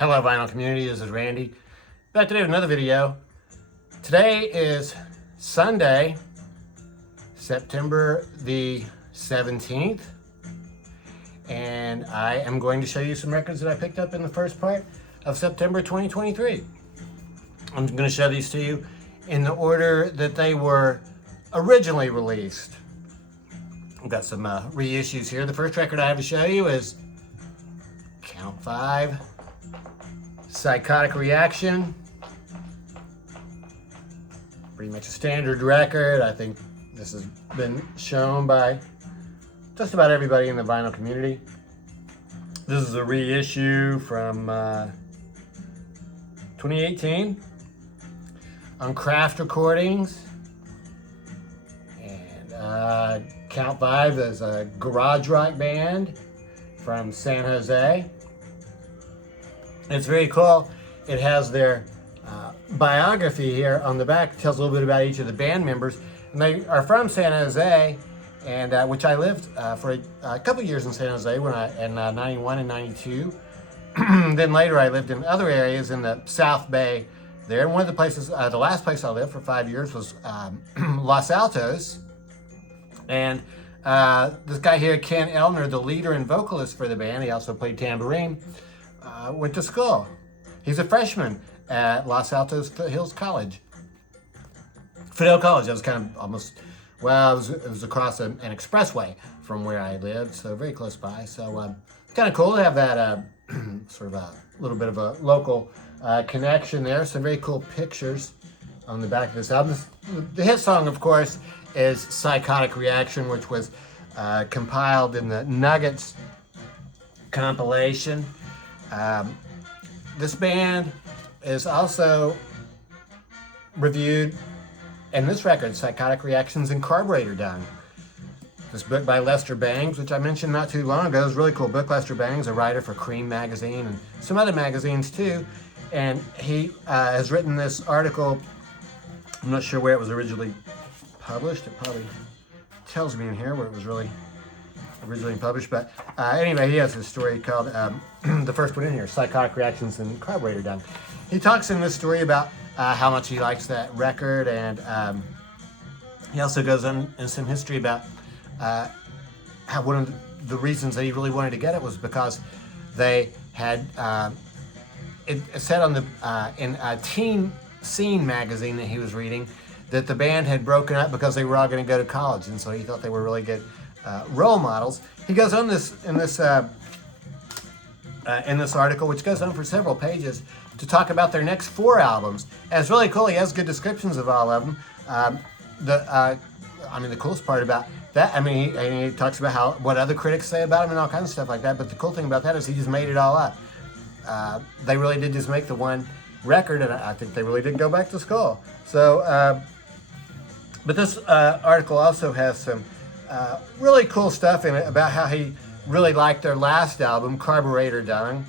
Hello vinyl community, this is Randy. Back today with another video. Today is Sunday, September the 17th. And I am going to show you some records that I picked up in the first part of September 2023. I'm going to show these to you in the order that they were originally released. I've got some reissues here. The first record I have to show you is Count 5. Psychotic Reaction. Pretty much a standard record. I think this has been shown by just about everybody in the vinyl community. This is a reissue from 2018 on Craft Recordings. And Count 5 is a garage rock band from San Jose. It's very cool. It has their biography here on the back. It tells a little bit about each of the band members. And they are from San Jose, and which I lived for a couple years in San Jose when in 91 and 92. Then later I lived in other areas in the South Bay there. And one of the places, the last place I lived for 5 years was Los Altos. And this guy here, Ken Elner, the leader and vocalist for the band, he also played tambourine, went to school. He's a freshman at Los Altos Hills College. Fidel College, that was kind of almost, well, it was across an expressway from where I lived, so very close by. So kind of cool to have that sort of a little bit of a local connection there. Some very cool pictures on the back of this album. The hit song, of course, is Psychotic Reaction, which was compiled in the Nuggets compilation. This band is also reviewed in this record, Psychotic Reactions and Carburetor Dung. This book by Lester Bangs, which I mentioned not too long ago, is a really cool book. Lester Bangs, a writer for Cream magazine and some other magazines too. And he has written this article. I'm not sure where it was originally published. It probably tells me in here where it was really originally published, but anyway, he has a story called the first one in here, Psychotic Reactions and Carburetor Dung. He talks in this story about how much he likes that record, and he also goes on in some history about how one of the reasons that he really wanted to get it was because they had it said on the in a teen scene magazine that he was reading that the band had broken up because they were all going to go to college, and so he thought they were really good role models. He goes on in this article, which goes on for several pages, to talk about their next 4 albums. And it's really cool. He has good descriptions of all of them. The coolest part about that, he talks about what other critics say about him and all kinds of stuff like that. But the cool thing about that is he just made it all up. They really did just make the one record, and I think they really did go back to school. So, but this article also has some really cool stuff in it about how he really liked their last album, Carburetor Dung,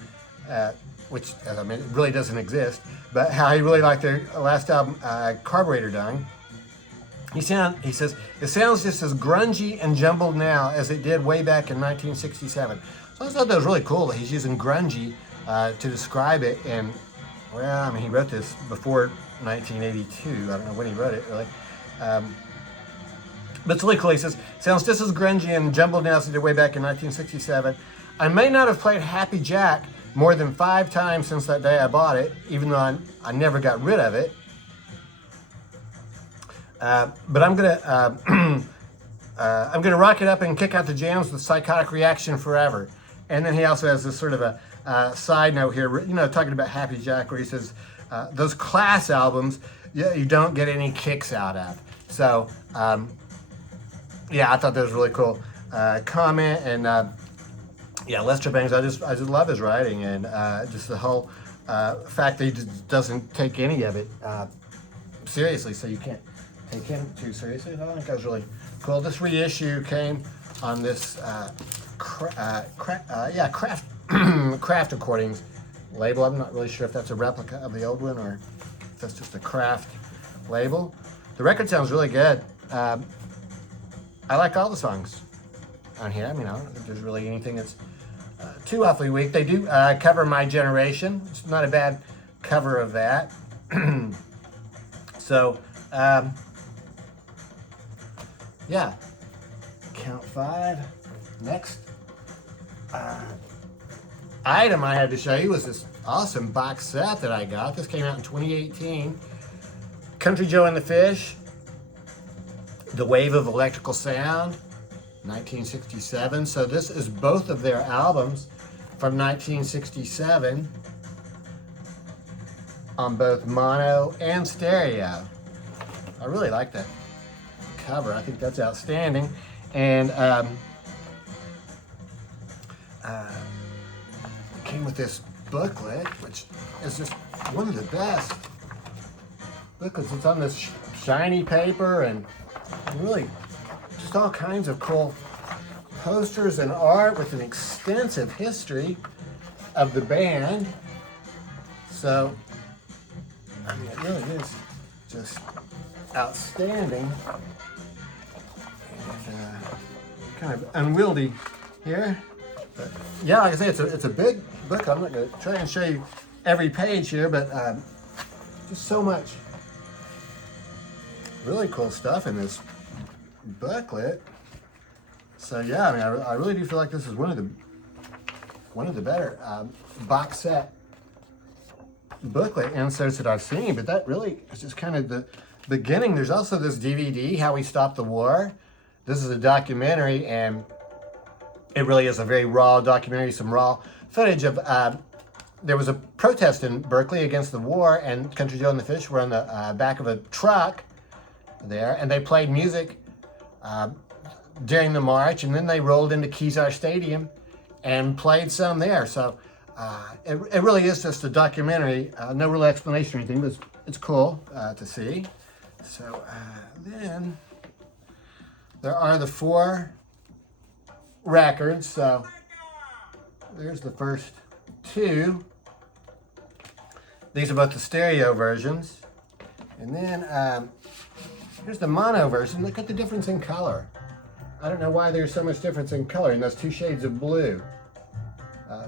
which it really doesn't exist, but how he really liked their last album, Carburetor Dung. He says, it sounds just as grungy and jumbled now as it did way back in 1967. So I thought that was really cool that he's using grungy to describe it. And, well, he wrote this before 1982. I don't know when he wrote it, really. But it's really cool. He says, sounds just as grungy and jumbled now as it did way back in 1967. I may not have played Happy Jack more than 5 times since that day I bought it, even though I never got rid of it. But I'm gonna rock it up and kick out the jams with Psychotic Reaction forever. And then he also has this sort of a side note here, talking about Happy Jack, where he says those Class albums you don't get any kicks out of. So. Yeah, I thought that was a really cool comment, and yeah, Lester Bangs, I just love his writing, and just the whole fact that he just doesn't take any of it seriously, so you can't take him too seriously. I think that was really cool. This reissue came on this Craft Recordings label. I'm not really sure if that's a replica of the old one or if that's just a Craft label. The record sounds really good. I like all the songs on here. I don't think there's really anything that's Too Awfully Weak. They do cover My Generation. It's not a bad cover of that. So, yeah. Count 5. Next item I had to show you was this awesome box set that I got. This came out in 2018. Country Joe and the Fish, The Wave of Electrical Sound, 1967. So this is both of their albums from 1967 on both mono and stereo. I really like that cover. I think that's outstanding. And it came with this booklet, which is just one of the best booklets. It's on this shiny paper and really just all kinds of cool posters and art with an extensive history of the band. So, I mean, it really is just outstanding. And, kind of unwieldy here. But yeah, like I say, it's a big book. I'm not going to try and show you every page here, but just so much really cool stuff in this booklet. So yeah, I mean, I really do feel like this is one of the better box set booklet inserts that I've seen. But that really is just kind of the beginning. There's also this DVD, How We Stopped the War. This is a documentary, and it really is a very raw documentary, some raw footage of, there was a protest in Berkeley against the war, and Country Joe and the Fish were on the back of a truck there, and they played music during the march, and then they rolled into Kezar Stadium and played some there. So it really is just a documentary, no real explanation or anything, but it's cool to see. So then there are the 4 records. So there's the first 2. These are both the stereo versions. And then here's the mono version. Look at the difference in color. I don't know why there's so much difference in color in those 2 shades of blue.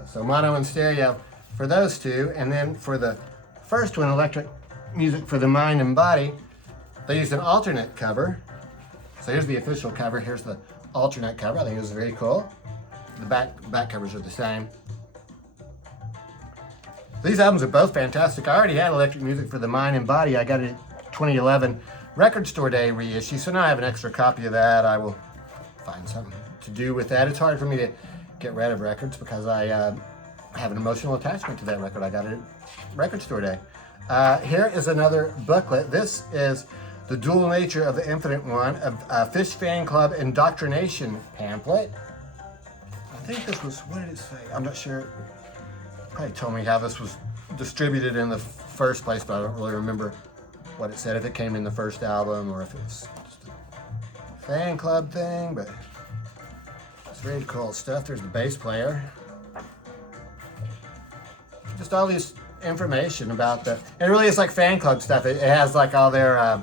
So mono and stereo for those 2. And then for the first one, Electric Music for the Mind and Body, they used an alternate cover. So here's the official cover. Here's the alternate cover. I think it was very cool. The back covers are the same. These albums are both fantastic. I already had Electric Music for the Mind and Body. I got it at 2011 Record Store Day reissue, so now I have an extra copy of that. I will find something to do with that. It's hard for me to get rid of records because I have an emotional attachment to that record. I got it at Record Store Day. Here is another booklet. This is The Dual Nature of the Infinite One, a Fish Fan Club Indoctrination pamphlet. I think this was, what did it say? I'm not sure. Probably told me how this was distributed in the first place, but I don't really remember what it said, if it came in the first album or if it was just a fan club thing, but it's very cool stuff. There's the bass player. Just all this information about it really is like fan club stuff. It has like all their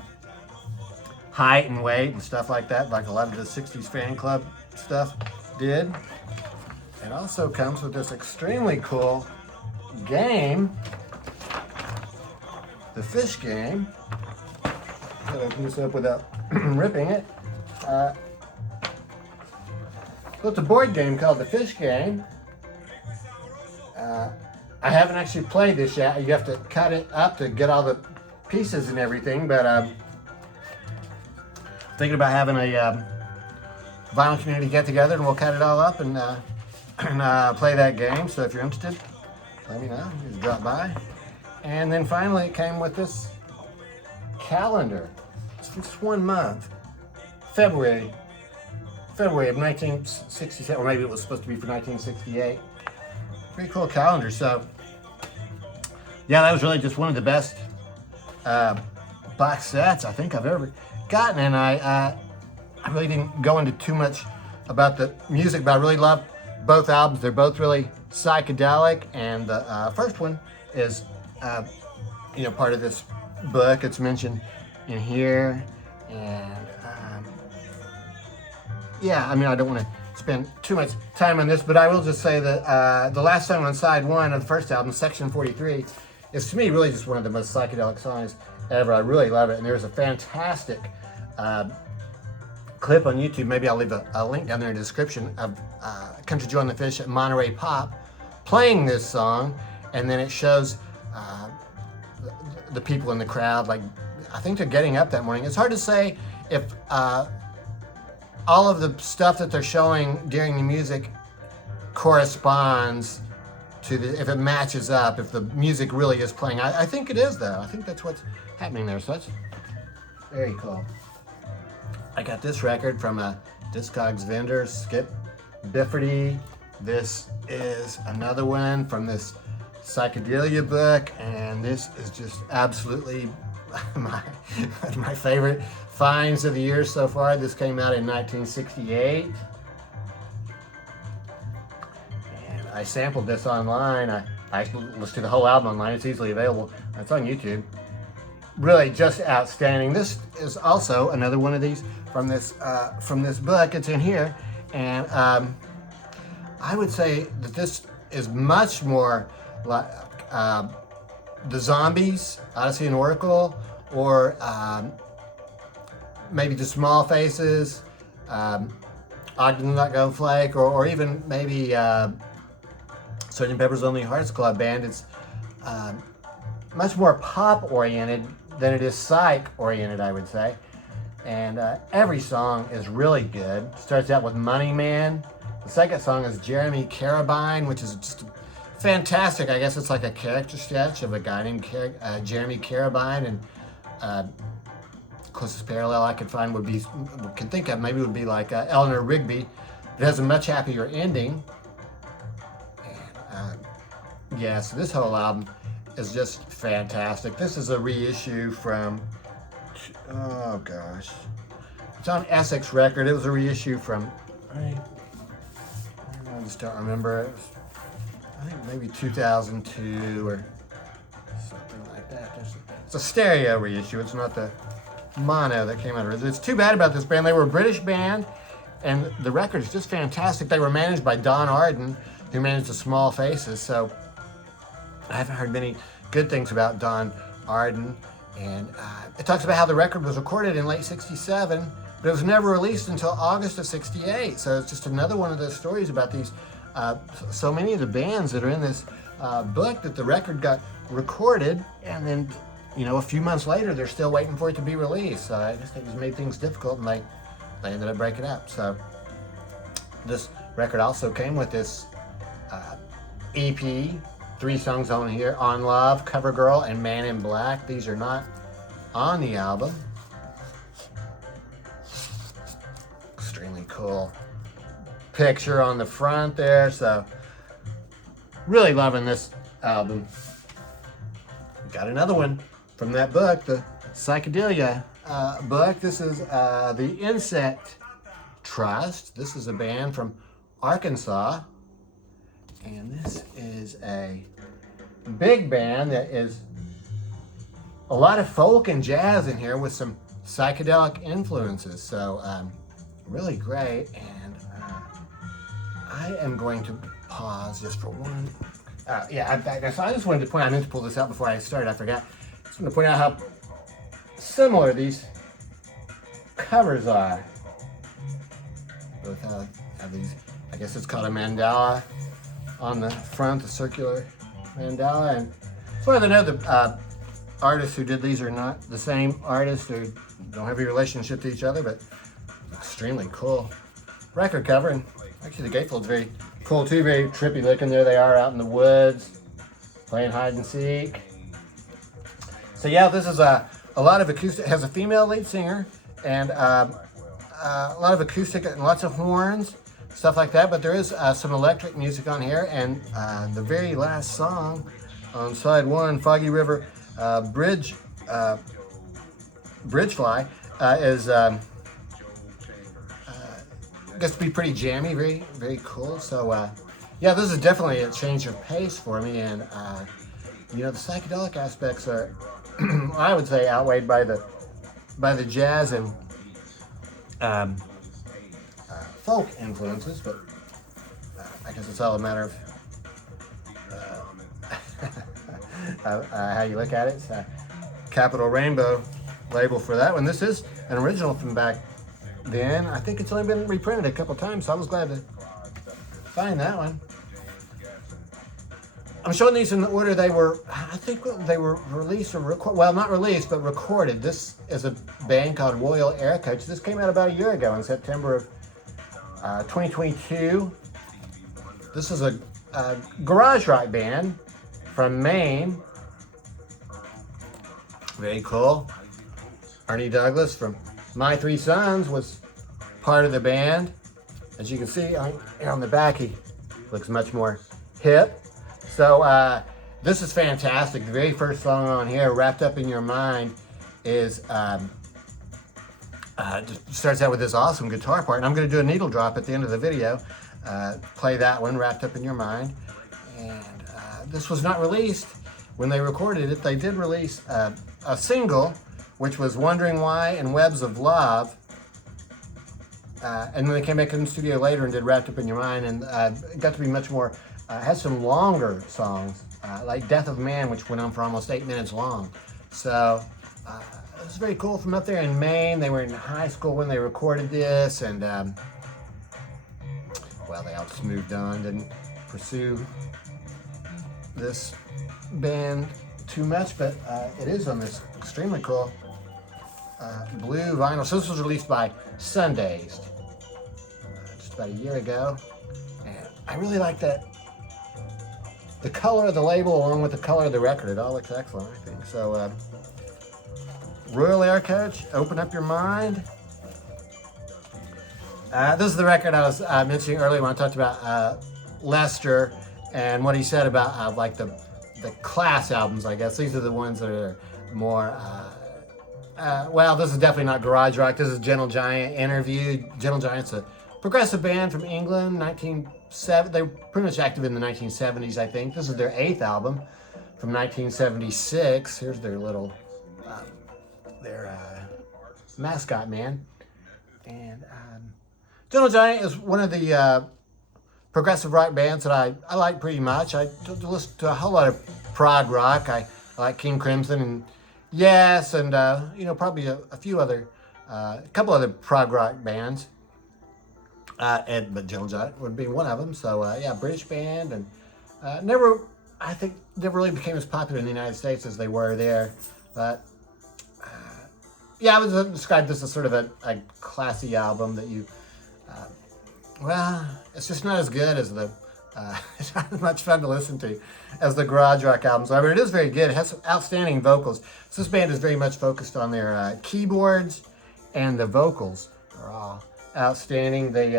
height and weight and stuff like that, like a lot of the 60s fan club stuff did. It also comes with this extremely cool game, the Fish game. I'll open this up without ripping it. So it's a board game called the Fish Game. I haven't actually played this yet. You have to cut it up to get all the pieces and everything, but thinking about having a vinyl community get together, and we'll cut it all up and play that game. So if you're interested, let me know. Just drop by. And then finally, it came with this calendar. It's just 1 month, February of 1967, or maybe it was supposed to be for 1968. Pretty cool calendar. So yeah, that was really just one of the best box sets I think I've ever gotten, and I really didn't go into too much about the music, but I really love both albums. They're both really psychedelic, and the first one is part of this book. It's mentioned in here, and yeah, I mean, I don't want to spend too much time on this, but I will just say that the last song on side 1 of the first album, Section 43, is to me really just one of the most psychedelic songs ever. I really love it, and there's a fantastic clip on YouTube. Maybe I'll leave a link down there in the description of Country Joe and the Fish at Monterey Pop playing this song, and then it shows the people in the crowd, like, I think they're getting up that morning. It's hard to say if all of the stuff that they're showing during the music corresponds to if it matches up, if the music really is playing. I think it is, though. I think that's what's happening there, so that's very cool. I got this record from a Discogs vendor, Skip Bifferty. This is another one from this Psychedelia book, and this is just absolutely my favorite finds of the year so far. This came out in 1968. And I sampled this online. I listened to the whole album online. It's easily available. It's on YouTube. Really just outstanding. This is also another one of these from this book. It's in here. And I would say that this is much more like the Zombies, Odyssey and Oracle, or maybe the Small Faces, Ogden Not Go Flake, or even maybe Sgt. Pepper's Lonely Hearts Club Band. It's much more pop oriented than it is psych oriented, I would say. And every song is really good. Starts out with Money Man. The second song is Jeremy Carabine, which is just fantastic. I guess it's like a character sketch of a guy named Jeremy Carabine, and closest parallel I could find could think of maybe would be like Eleanor Rigby. It has a much happier ending. And, yeah, so this whole album is just fantastic. This is a reissue from, oh gosh, it's on Essex Record. It was a reissue from, I just don't remember. It was, I think maybe 2002 or something like that. It's a stereo reissue. It's not the mono that came out of it. It's too bad about this band. They were a British band, and the record is just fantastic. They were managed by Don Arden, who managed the Small Faces. So I haven't heard many good things about Don Arden. And it talks about how the record was recorded in late '67, but it was never released until August of '68. So it's just another one of those stories about these so many of the bands that are in this book, that the record got recorded, and then, you know, a few months later they're still waiting for it to be released. So I just think it made things difficult, and they ended up breaking up. So this record also came with this EP, 3 songs on here: On Love, Cover Girl, and Man in Black. These are not on the album. Extremely cool picture on the front there. So really loving this album. Got another one from that book, the Psychedelia book. This is the Insect Trust. This is a band from Arkansas, and this is a big band that is a lot of folk and jazz in here with some psychedelic influences. So really great. And I am going to pause just for one. So I just wanted to point out, I meant to pull this out before I started, I forgot. I just want to point out how similar these covers are. Both have these, I guess it's called a mandala on the front, the circular mandala. And as far as I know, the artists who did these are not the same artists, who don't have a relationship to each other, but extremely cool record cover. And actually the gatefold's very cool too, very trippy looking. There they are out in the woods playing hide and seek. So yeah, this is a lot of acoustic. It has a female lead singer, and a lot of acoustic and lots of horns, stuff like that. But there is some electric music on here, and the very last song on side 1, Foggy River Bridgefly, is gets to be pretty jammy, very, very cool. So yeah, this is definitely a change of pace for me, and you know, the psychedelic aspects are I would say outweighed by the jazz and folk influences, but I guess it's all a matter of how you look at it. It's a Capital Rainbow label for that one. This is an original from back then. I think it's only been reprinted a couple times, so I was glad to find that one. I'm showing these in the order they were, I think they were released or recorded, well, not released, but recorded. This is a band called Royal Aircoach. This came out about a year ago in September of 2022. This is a garage rock band from Maine. Very cool. Ernie Douglas from My Three Sons was part of the band. As you can see on the back, he looks much more hip. So this is fantastic. The very first song on here, Wrapped Up in Your Mind, is just starts out with this awesome guitar part. And I'm going to do a needle drop at the end of the video. Play that one, Wrapped Up in Your Mind. And this was not released when they recorded it. They did release a single, which was Wondering Why and Webs of Love. And then they came back in the studio later and did Wrapped Up in Your Mind, and it got to be much more, has some longer songs, like Death of Man, which went on for almost 8 minutes long. So it was very cool from up there in Maine. They were in high school when they recorded this, and well, they all just moved on, didn't pursue this band too much, but it is on this extremely cool blue vinyl. So this was released by Sundays just about a year ago, and I really like that. The color of the label along with the color of the record, it all looks excellent, I think. So Royal Aircoach, Open Up Your Mind. This is the record I was mentioning earlier when I talked about Lester and what he said about like the class albums, I guess. These are the ones that are more, well, this is definitely not garage rock. This is Gentle Giant Interview. Gentle Giant's a progressive band from England, 1970. They were pretty much active in the 1970s, I think. This is their 8th album from 1976. Here's their little, their mascot man. And Gentle Giant is one of the progressive rock bands that I like pretty much. I listen to a whole lot of prog rock. I like King Crimson and Yes, and you know, probably a few other, a couple other prog rock bands. But Gentle Giant would be one of them. So yeah, British band, and I think never really became as popular in the United States as they were there. But yeah, I would describe this as sort of a classy album that you, well, it's just not as good as the, it's not as much fun to listen to as the garage rock albums. However, it is very good. It has some outstanding vocals. So this band is very much focused on their keyboards, and the vocals are all outstanding. They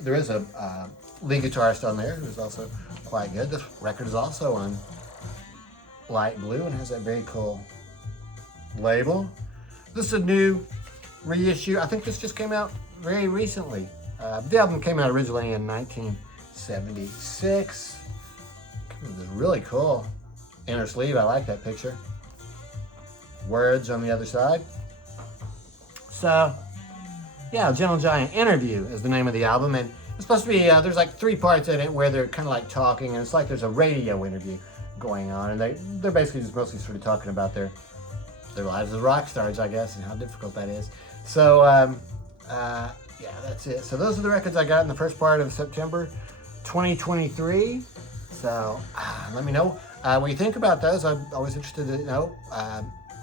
there is a lead guitarist on there who's also quite good. This record is also on light blue and has that very cool label. This is a new reissue. I think this just came out very recently. The album came out originally in 1976. This is really cool inner sleeve. I like that picture. Words on the other side. So yeah, Gentle Giant Interview is the name of the album, and it's supposed to be, there's like 3 parts in it where they're kind of like talking, and it's like there's a radio interview going on, and they're basically just mostly sort of talking about their lives as rock stars, I guess, and how difficult that is. So yeah, that's it. So those are the records I got in the first part of September 2023. So let me know what you think about those. I'm always interested to know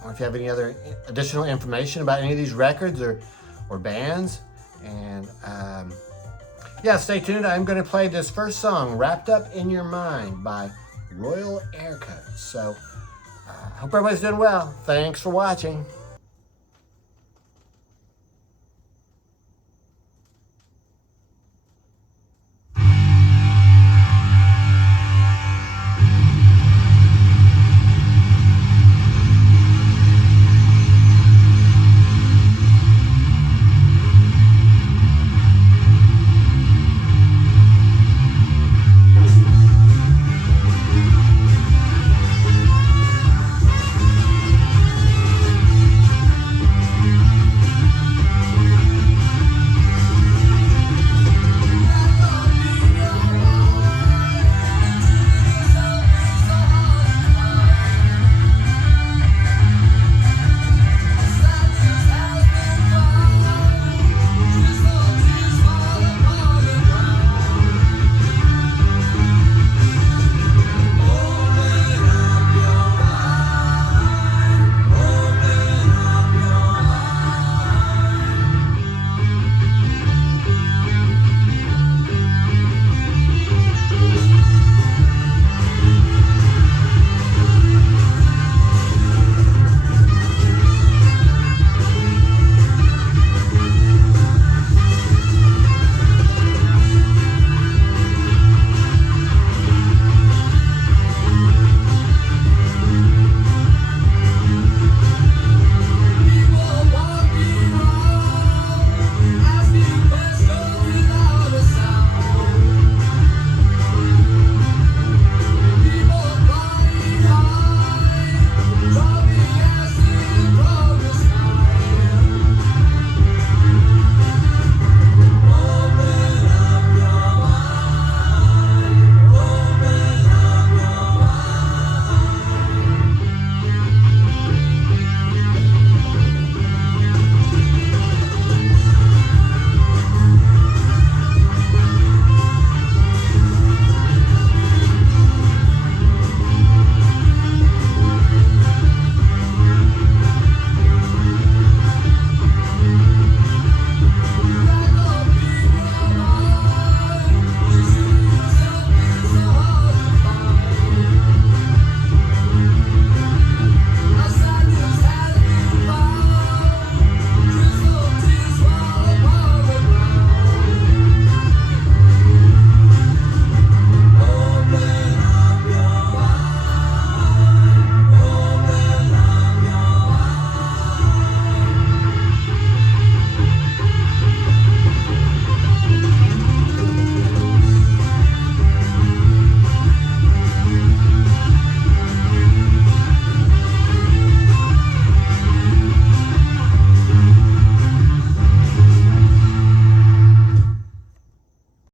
if you have any other additional information about any of these records or bands. And yeah, stay tuned. I'm going to play this first song, Wrapped Up in Your Mind by Royal Aircoach. So hope everybody's doing well. Thanks for watching.